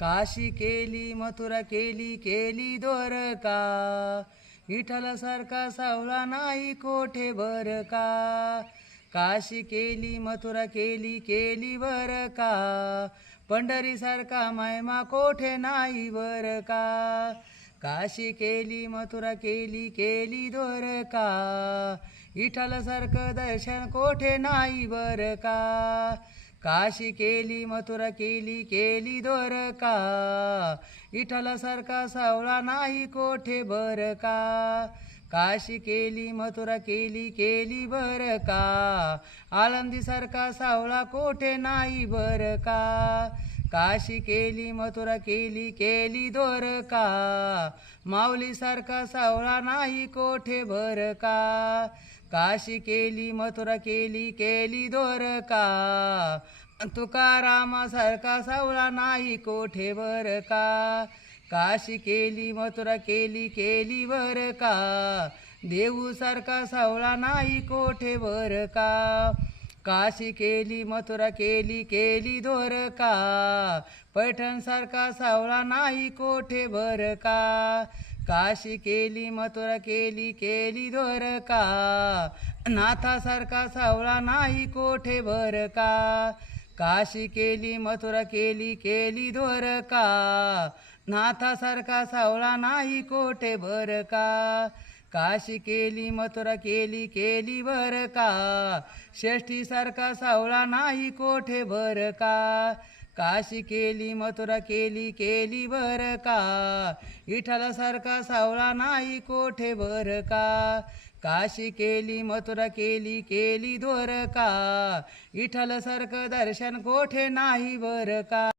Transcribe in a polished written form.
काशी केली मथुरा केली केली द्वारका, विठ्ठल सारखा सावला नाही कोठे बर का. काशी केली मथुरा केली केली बर का, पंढरी सारखा महिमा कोठे नाही बर का. काशी केली मथुरा केली केली द्वारका, विठ्ठल सारखं दर्शन कोठे नाही बर का. काशी केली मथुरा केली केली द्वारका, विठ्ठल सारखा सावळा नाही कोठे बर का. काशी केली मथुरा केली केली बर का, आळंदी सारखा सावळा कोठे नाही बर का. काशी केली मथुरा केली केली द्वारका, माऊली सारखा सावळा नाही कोठे बर का. काशी केली मथुरा केली केली द्वारका, तुकारामासारखा सावळा नाही कोठे बर का. काशी केली मथुरा केली केली बर का, देऊ सारखा सावळा नाही कोठे बर का. काशी केली मथुरा केली केली द्वारका, पैठण सारखा सावळा नाही कोठे बर का. काशी केली मथुरा केली केली द्वारका, नाथासारखा सावळा नाही कोठे बर का. काशी केली मथुरा केली केली द्वारका, नाथासारखा सावळा नाही कोठे बर का. काशी केली मथुरा केली केली बर का, षष्ठीसारखा सावळा नाही कोठे बर का. काशी केली मथुरा केली केली बर का, विठ्ठलासारखा सावळा नाही कोठे बर का. काशी केली मथुरा केली केली द्वारका, विठ्ठलासारखं दर्शन कोठे नाही बर का.